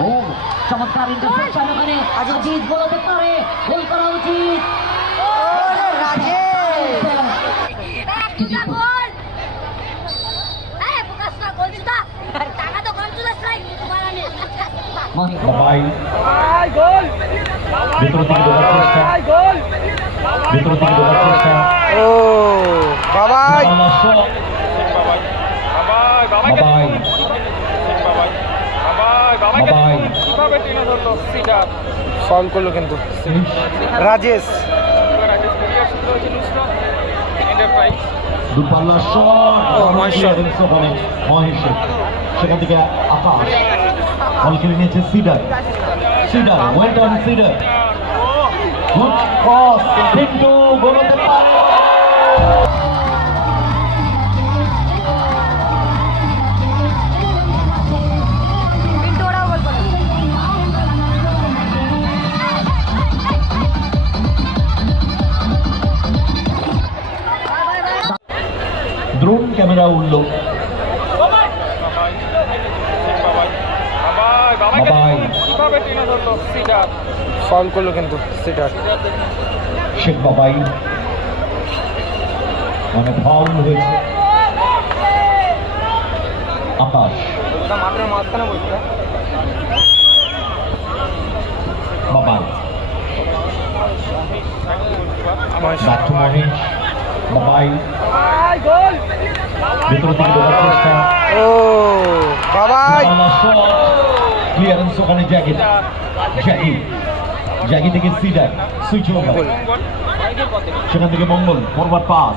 ও চমৎকার ইন্টারসেপশন ওখানে আজিজ! বলতে পারে গোল করা উচিত। Gol! Eh, bukas na gol sudah. Tanga to gol sudah strike. Kumarani. Mohin বাবাই ভেতর থেকে ঢোকার চেষ্টা ভেতর থেকে ঢোকার চেষ্টা ও বাবাই আল্লাহ শট বাবাই ফল করল কিন্তু। রাজেশ। দুপাল্লা মহেশের সেখান থেকে আকাশ। বল খেলে নিয়েছে Sidar. Sidar wait on Sidar. Good cross কিন্তু গোল ক্যামেরা উঠল। করল কিন্তু সিটার। শেখ বাবাই। মানে ফাউল হয়েছে। আকাশ। বাবাই। মহেশ। বাবাই ভেতর থেকে ঢোকার চেষ্টা। ও বাবাই। ক্লিয়ারেন্স ওখানে জ্যাকি জ্যাকি জ্যাকি থেকে সিডার সুইচ ওভার সেখান থেকে মঙ্গল ফরওয়ার্ড পাস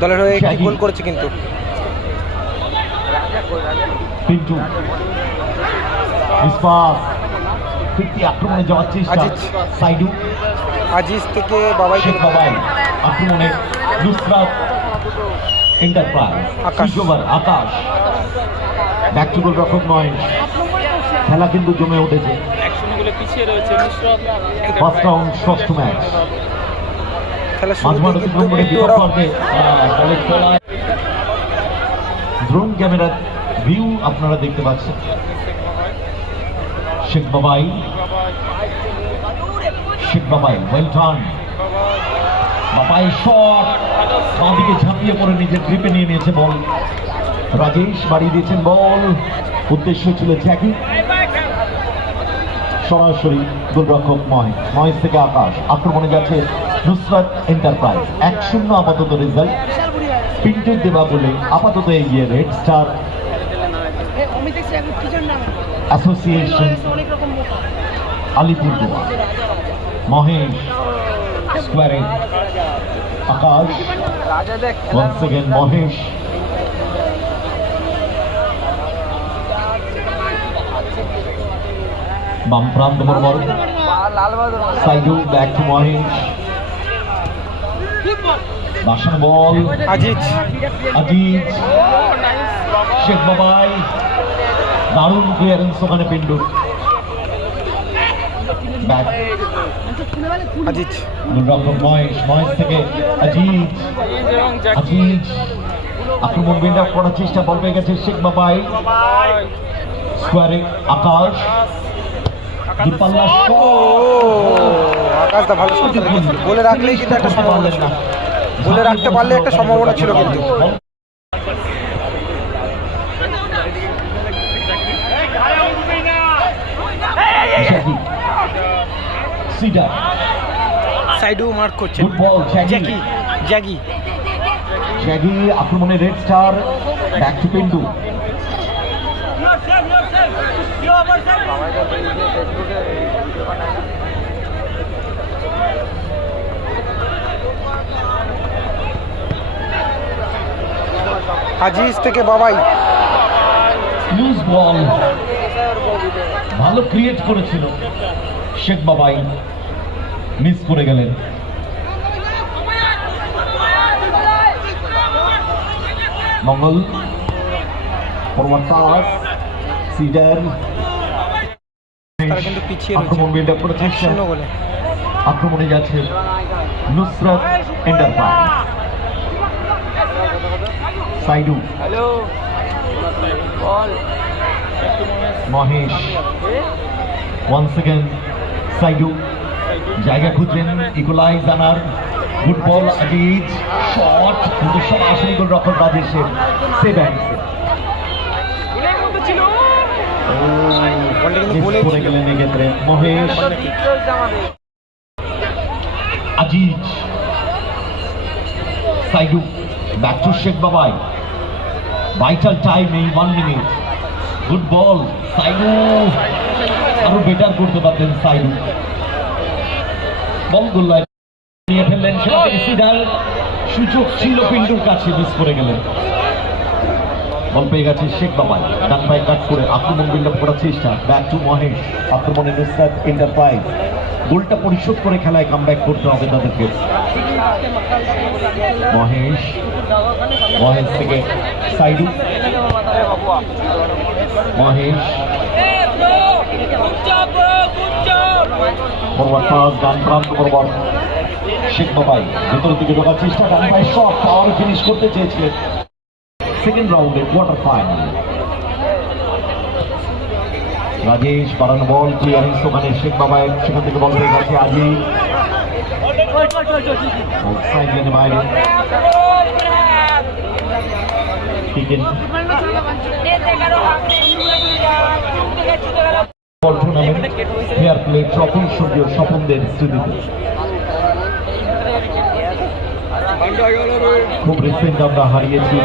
দলের হয়ে একটি। গোল করেছে কিন্তু। পিন্টু ইস্পাস ফিরতি আক্রমণে যাওয়ার চেষ্টা। সাইডু আজিজ থেকে বাবাই বাবাই। আক্রমণে Nusrat enterprise Akash. Akash. Back to নয় খেলা কিন্তু জমে উঠেছে। ফার্স্ট রাউন্ড ষষ্ঠ ম্যাচ ড্রোন ক্যামেরার ভিউ আপনারা দেখতে পাচ্ছেন। শেখ বাবাই। শেখ বাবাই ওয়েল টার্ন বাবাই শট বাঁদিকে ঝাঁপিয়ে পড়ে নিজের গ্রিপে নিয়ে নিয়েছে বল। রাজেশ বাড়িয়ে দিয়েছেন বল। উদ্দেশ্য ছিল জ্যাকি সরাসরি গোলরক্ষক ময়। মহেশ থেকে আকাশ। আক্রমণে যাচ্ছে নুসরাত এন্টারপ্রাইজ এক শূন্য আপাতত রেজাল্ট পিন্টুর দেবা বলে আপাতত এগিয়ে red star association Alipurduar. Mahesh স্কোয়ারে আকাশ ওয়ান্স সেকেন্ড মহেশ বাম প্রান্ত বরাবর সাইডু ব্যাক টু মহেশ বাসন বল আজিজ আজিজ শেখ বাবাই দারুণ ক্লিয়ারেন্স ওখানে পিন্ডু ব্যাক আজিজ গোলরক্ষক মহেশ মহেশ থেকে আজিজ আজিজ আক্রমণ আপ করার চেষ্টা বল পেয়ে গেছে শেখ বাবাই স্কোয়ারে আকাশ দীপাল্লা আকাশ দা ভালো বলে রাখলেই কিন্তু একটা সম্ভাবনা ছিল বলে রাখতে পারলে একটা সম্ভাবনা ছিল কিন্তু। সিডার সাইডু মার্ক করছে। Good ball Jackie Jackie Jackie আক্রমণে red star back to Pintu Aziz থেকে বাবাই। লুজ বল ভালো ক্রিয়েট করেছিল। শেখ বাবাই মিস করে গেলেন। মঙ্গল সিডার। কিন্তু পিছিয়ে রয়েছে। আক্রমণ বিল্ড আপ যাচ্ছে Nusrat enterprise. Saidu. Hello. Ball. Mahesh. Once again Saidu জায়গা খুঁজছেন ইকুলাইজ আনার গুড বল আজিজ শট কিন্তু সরাসরি গোল রক্ষক রাজেশের সেভ বলটা কিন্তু বলেই করে ছিল। গেলেন এক্ষেত্রে Mahesh. Aziz Saidu back to Sheikh Babai. Vital time এই one minute good ball Saidu আরও বেটার করতে পারতেন সাইডু বল গোল্লায় নিয়ে ফেললেন থেকে সুযোগ ছিল পিন্টুর কাছে মিস করে গেলেন। বল পেয়ে গেছে শেখ বাবাই। ডান পায়ে কাট করে আক্রমণ বিল্ড আপ করার চেষ্টা। Back to Mahesh. আক্রমণে নুসরাত এন্টারপ্রাইজ গোলটা পরিশোধ করে খেলায় কামব্যাক করতে হবে তাদেরকে। মহেশ। মহেশ থেকে সাইডু মহেশ। ফরওয়ার্ড পাস প্রান্ত বরাবর শেখ বাবাই ভেতরের দিকে ঢোকার ফিনিশ করতে চেয়েছিলেন সেকেন্ড রাউন্ডে কোয়ার্টার ফাইনাল রাজেশ বাড়ানো বল ক্লিয়ারেন্স ওখানে শেখ বাবাই সেখান থেকে বল পেয়ে গেছে আজি বাইরে টিকেন ball tournament fair play trophy Surya স্বপনদের স্মৃতিতে খুব রিসেন্ট আমরা হারিয়েছি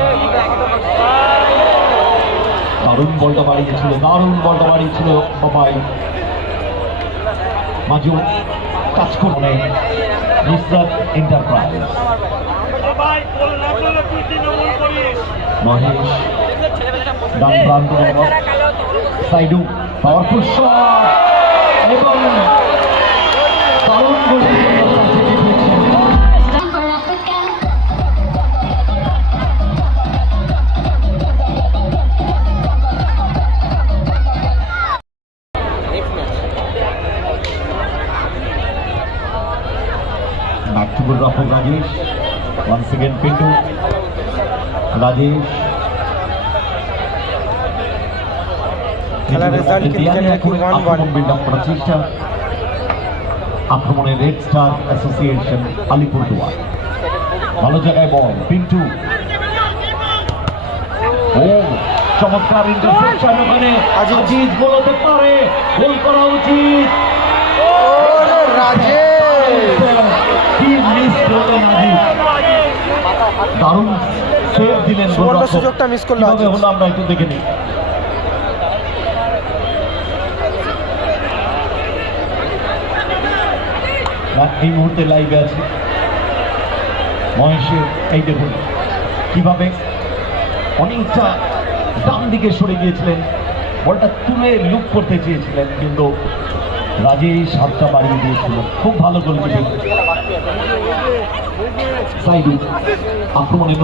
দারুণ বলটা বাড়িয়েছিল দারুণ বলটা বাড়িয়েছিল বাবাই মাজু কাজ করবে নুসরাত এন্টারপ্রাইজ মহেশ ডান প্রান্ত সাইডু পাওয়ারফুল শট এবং দারুণ back to good Rafa Rajesh. Once again, Pintu. Rajesh. খেলার কিন্তু 1-1 আক্রমণ রেড স্টার অ্যাসোসিয়েশন আলিপুরদুয়ার। ভালো জায়গায় বল পিন্টু। ও চমৎকার ইন্টারসেপশন ওখানে। আজিজ। আজিজ গোল হতে পারে। গোল করা উচিত। দারুণ সেভ দিলেন সুযোগটা মিস করল আমরা একটু দেখে নিই। এই মুহূর্তে লাইভে আছে। মহেশের এই দেখুন কীভাবে অনেকটা ডান দিকে সরে গিয়েছিলেন, বলটা তুলে লুক করতে চেয়েছিলেন, কিন্তু রাজেশ হাতটা বাড়িয়ে দিয়েছিল। খুব ভালো গোল সাইডু আক্রমণে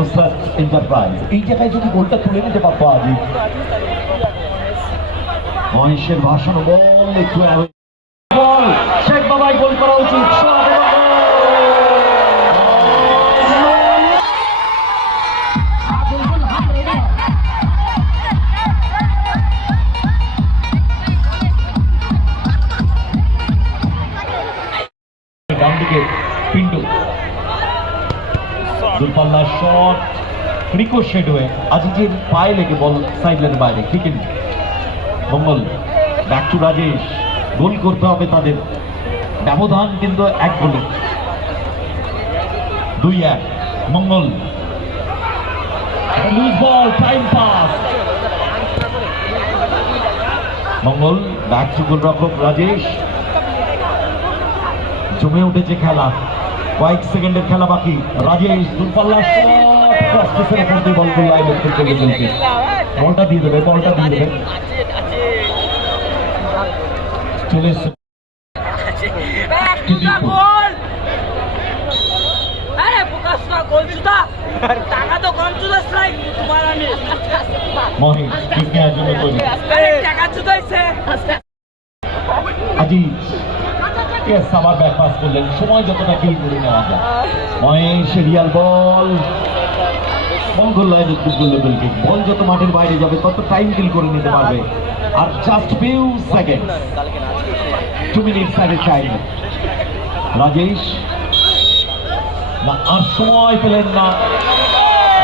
এন্টারপ্রাইজ এই জায়গায় যদি গোলটা তুলে নিতে পারতো আজ মহেশের ভাষণ বল একটু বল শেখ বাবাই গোল করা উচিত। পিন্টু। দুলপাল্লার শট। হয়ে আজিজের পায়ে লেগে বল সাইডলাইনের বাইরে। Cricket. Mangal. Back to Rajesh. Goal করতে হবে তাদের। ব্যবধান কিন্তু এক গোলে। দুই এক। মঙ্গল। মঙ্গল ব্যাক টু গোলরক্ষক রাজেশ জমে উঠেছে খেলা। কয়েক সেকেন্ডের খেলা বাকি। রাজেশ দূরপাল্লা বলটা দিয়ে দেবে, বলটা দিয়ে দেবে। চলে এসছে। আবার পাস করলেন। সময় যতটা কিল করে নেওয়া যায়। Mahesh Real ball ball goal line করলে বল যত মাঠের বাইরে যাবে তত টাইম কিল করে নিতে পারবে। আর just few second two minutes at a time Rajesh না আর সময় পেলেন না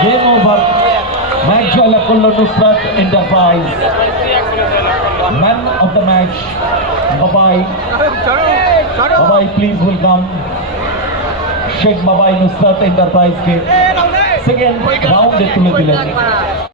গেম ওভার ম্যাচ জয়লাভ করল Nusrat Enterprise man of the match Babai Babai please welcome Sheikh বাবাই নুসরাত এন্টারপ্রাইজকে সেকেন্ড রাউন্ডে তুলে দিলেন।